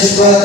تشبت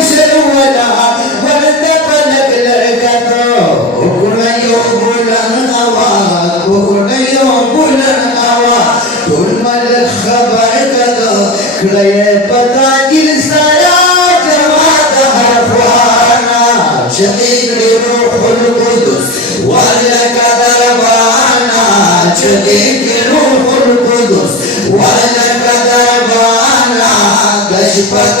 بشر ولا ورد فلك لرقته وكنا يوم الهوى وكنا يوم الهوى كل ملك خبر كده كلي پتا دل سارا جواد حرفانا شقيق روح القدس ولك دربانا شقيق روح القدس ولك دربانا تشبت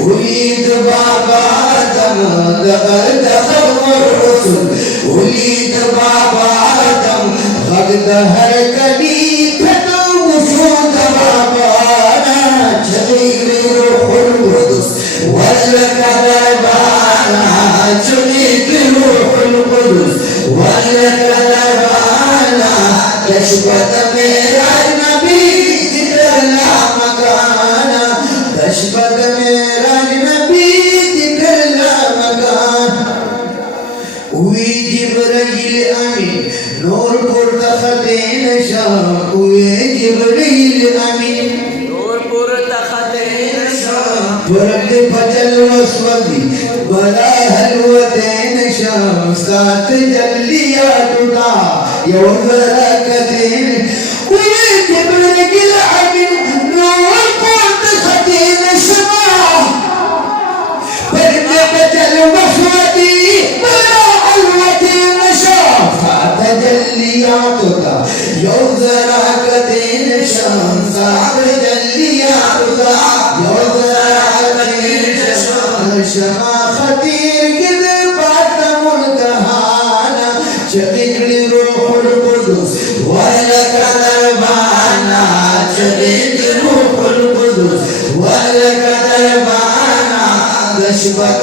وليد بابا آدم دخل ختم الرسل وليد بابا آدم خد هر کلی پھٹو وجود بابا چلیل روح القدس والکدربانا چلیل روح القدس والکدربانا تشبت میرا نبی ذکرنا مکانا تشبت میرا نبی ذکرنا مکانا وی جبرائیل امین نور پر تختین شام وی جبرائیل امین نور پر تختین شام پرد پچل وسوتی بلا حلوتین شام سات جلیات اٹھا یوم برکتین وی جبرائیل امین نور پر تختین شام پرد پچل وسوتی بلا حلوتین شام تجلیاتك يوزرك دين الشمس عبر جلياتك يوزرك دين الشمس شما خطير كذب بعد منتهانا شقيق روح القدس ولك دربانا شقيق روح القدس ولك دربانا تشبت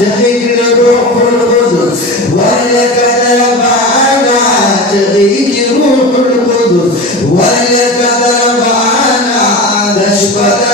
شقيق روح القدس ولك دربانا شقيق روح القدس ولك دربانا تشبت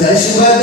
تشبت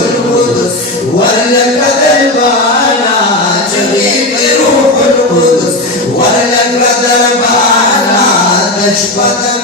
القدس ولك دربانا شقيق روح القدس ولك دربانا تشبت